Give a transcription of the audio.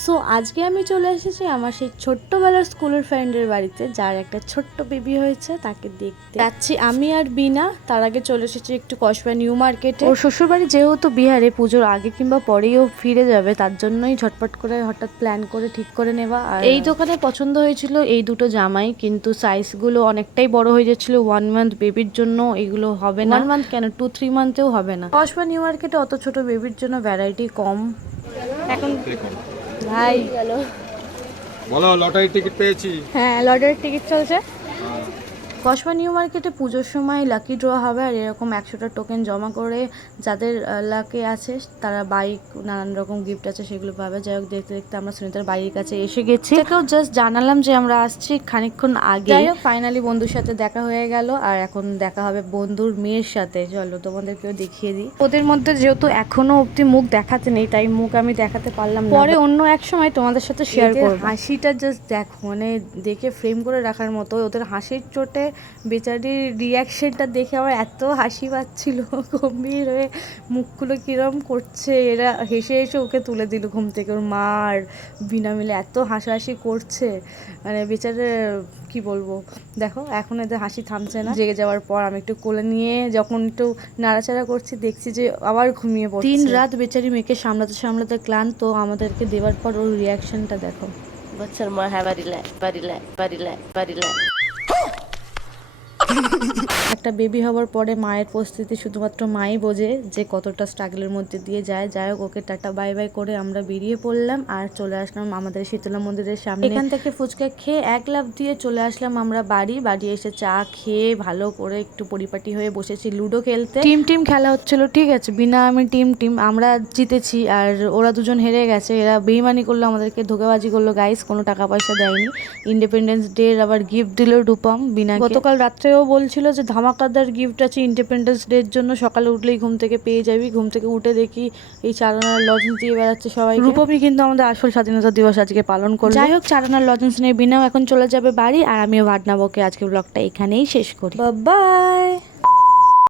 So আজকে আমি চলে এসেছি আমার সেই ছোট্টবেলার স্কুলের ফ্রেন্ডের বাড়িতে, যার একটা ছোট্ট বেবি হয়েছে, তাকে দেখতে যাচ্ছি আমি আর বিনা। তার আগে চলে এসেছি একটু কসবা নিউ মার্কেটে। ওর শ্বশুরবাড়ি যেহেতু বিহারে, পুজোর আগে কিংবা পরেই ও ফিরে যাবে, তার জন্যই ঝটপট করে হঠাৎ প্ল্যান করে ঠিক করে নেওয়া। আর এই দোকানে পছন্দ হয়েছিল এই দুটো জামাই, কিন্তু সাইজগুলো অনেকটাই বড় হয়ে যাচ্ছিল 1 মান্থ বেবির জন্য। এগুলো হবে না, 1 মান্থ কেন 2-3 মান্থেও হবে না। কসবা নিউ মার্কেটে অত ছোট বেবির জন্য ভ্যারাইটি কম। এখন ভাই বলো, লটারি টিকিট পেয়েছি। হ্যাঁ, লটারির টিকিট চলছে। কসবা নিউ মার্কেটে পুজোর সময় লাকি ড্র হবে, আর এরকম 100টা টোকেন জমা করে যাদের লাকি আছে তারা বাইক, নানান রকম গিফট আছে, সেগুলো পাবে। যাই হোক, দেখতে দেখতে আমরা সুনিতার বাড়ির কাছে এসে গেছি। তাকেও জাস্ট জানালাম যে আমরা আসছি খানিকক্ষণ আগে। যাই হোক, ফাইনালি বন্ধুর সাথে দেখা হয়ে গেল, আর এখন দেখা হবে বন্ধুর মেয়ের সাথে। চলো তোমাদেরকেও দেখিয়ে দিই। ওদের মধ্যে যেহেতু এখনো অব্দি মুখ দেখাতে নেই, তাই মুখ আমি দেখাতে পারলাম না, পরে অন্য এক সময় তোমাদের সাথে শেয়ার করব। হাসিটা জাস্ট দেখো, মানে দেখে ফ্রেম করে রাখার মতো। ওদের হাসির চোটে বেচারির রিয়াকশনটা দেখে আমার এত হাসি পাচ্ছিল, গম্ভীর হয়ে মুখগুলো কিরম করছে। এরা হেসে হেসে ওকে তুলে দিল ঘুম থেকে। ওর মা আর বিনা মিলে এত হাসাহাসি করছে, মানে বেচারে কি বলবো। দেখো এখন এদের হাসি থামছে না। জেগে যাওয়ার পর আমি একটু কোলে নিয়ে যখন একটু নাড়াচাড়া করছি, দেখছি যে আবার ঘুমিয়ে পড়ছে। 3 রাত বেচারি মেয়েকে সামলাতে সামলাতে ক্লান্ত। আমাদেরকে দেওয়ার পর ওর রিয়াকশনটা দেখো। বাচ্চার মা, হ্যাঁ বাড়িলে বাড়িলে বাড়িলে বাড়িলে। একটা বেবি হওয়ার পরে মায়ের পরিস্থিতি শুধুমাত্র মাই বোঝে যে কতটা স্ট্রাগলের মধ্যে দিয়ে যায়। যাই হোক, ওকে টাটা বাই বাই করে আমরা বেরিয়ে পড়লাম আর চলে আসলাম আমাদের শীতলা মন্দিরের সামনে। এখান থেকে ফুচকা খেয়ে 1 লাফ দিয়ে চলে আসলাম আমরা বাড়ি এসে চা খেয়ে ভালো করে একটু পরিপাটি হয়ে বসেছি লুডো খেলতে। টিম খেলা হচ্ছিল, ঠিক আছে, বিনা আমি টিম আমরা জিতেছি আর ওরা দুজন হেরে গেছে। এরা বেইমানি করলো, আমাদেরকে ধোকাবাজি করলো গাইস, কোনো টাকা পয়সা দেয়নি। ইন্ডিপেন্ডেন্স ডে আবার গিফট দিল রূপম বিনা। গতকাল রাত্রেও বলছিল যে ধামাকাদার গিফট আছে ইন্ডিপেন্ডেন্স ডের জন্য, সকালে উঠলেই ঘুম থেকে পেয়ে যাবি। ঘুম থেকে উঠে দেখি এই 4 আনার লজেন্স দিয়ে বেড়াচ্ছে সবাই। রূপমই কিন্তু আমাদের আসল স্বাধীনতা দিবস আজকে পালন করলো। যাই হোক, 4 আনার লজেন্স নিয়ে বিনাও এখন চলে যাবে বাড়ি, আর আমিও ভাটনাবকে আজকে ব্লগটা এখানেই শেষ করি। বাই।